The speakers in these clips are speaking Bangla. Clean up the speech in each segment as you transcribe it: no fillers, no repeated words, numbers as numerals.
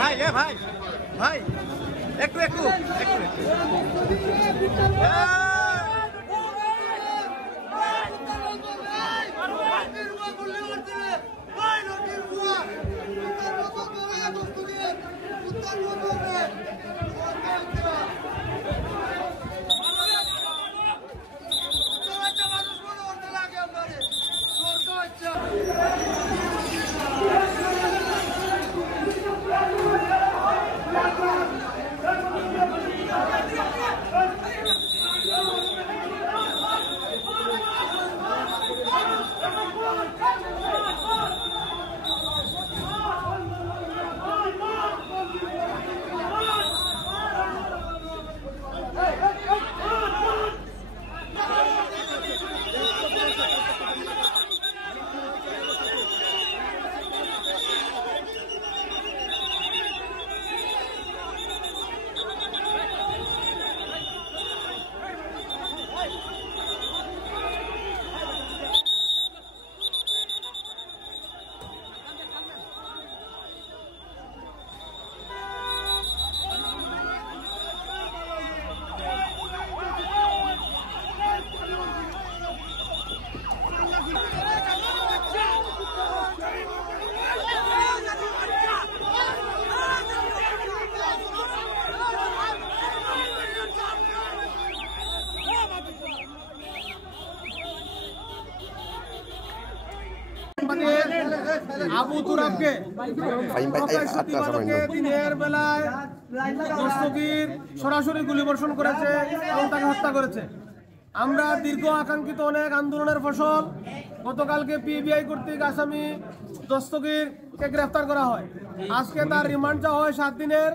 ভাই ভাই ভাই একটু একটু একটু আবু তুরাবকে দিনের বেলায় দস্তগীর সরাসরি গুলিবর্ষণ করেছে এবং তাকে হত্যা করেছে। আমরা দীর্ঘ আকাঙ্ক্ষিত অনেক আন্দোলনের ফসল গতকালকে পিবিআই কর্তৃক আসামি দস্তগীরকে গ্রেফতার করা হয়। আজকে তার রিমান্ড চাওয়া হয় 7 দিনের।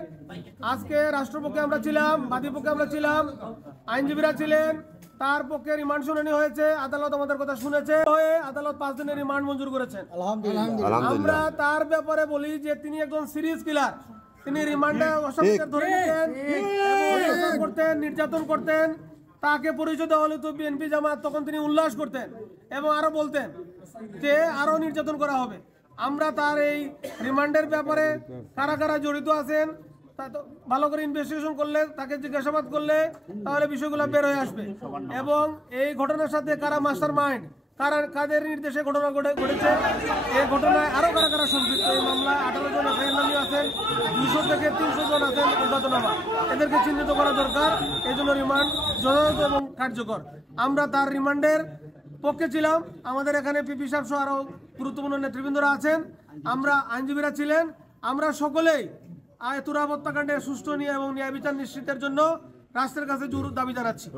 আজকে রাষ্ট্রপক্ষে আমরা ছিলাম, বাদীপক্ষে আমরা ছিলাম, আইনজীবীরা ছিলেন। তার পক্ষে রিমান্ড শুনানি হয়েছে, আদালত আমাদের কথা শুনেছে, আদালত 5 দিনের রিমান্ড মঞ্জুর করেছেন। আমরা তার ব্যাপারে বলি যে তিনি একজন সিরিয়াস কিলার। তিনি রিমান্ডে অস্বাভাবিক ধরে নিতেন, করতেন, নির্যাতন করতেন। তাকে পরিচয় দেওয়া হলে তো বিএনপি জামাত, তখন তিনি উল্লাস করতেন এবং আরো বলতেন যে আরো নির্যাতন করা হবে। আমরা তার এই রিমান্ডের ব্যাপারে কারা কারা জড়িত আছেন ভালো করে ইনভেস্টিগেশন করলে, তাকে জিজ্ঞাসাবাদ করলে তাহলে বিষয়গুলো বের হয়ে আসবে এবং এই ঘটনার সাথে কারা মাস্টার মাইন্ড, কাদের নির্দেশে ঘটনা ঘটেছে, এই ঘটনায় আরো কারা কারা সম্পৃক্ত। এই মামলায় 18 জন এফআইআর আছেন, 200 থেকে 300 জন আছেন অজ্ঞাতনামা। এদেরকে চিহ্নিত করা দরকার। এই জন্য রিমান্ড যথাযথ এবং কার্যকর। আমরা তার রিমান্ডের পক্ষে ছিলাম। আমাদের এখানে পিপি সাহেব সহ আরো গুরুত্বপূর্ণ নেতৃবৃন্দরা আছেন, আমরা আইনজীবীরা ছিলেন। আমরা সকলেই তুরাব হত্যাকাণ্ডের সুষ্ঠু এবং ন্যায় বিচার নিশ্চিতের জন্য রাষ্ট্রের কাছে জোর দাবি জানাচ্ছি।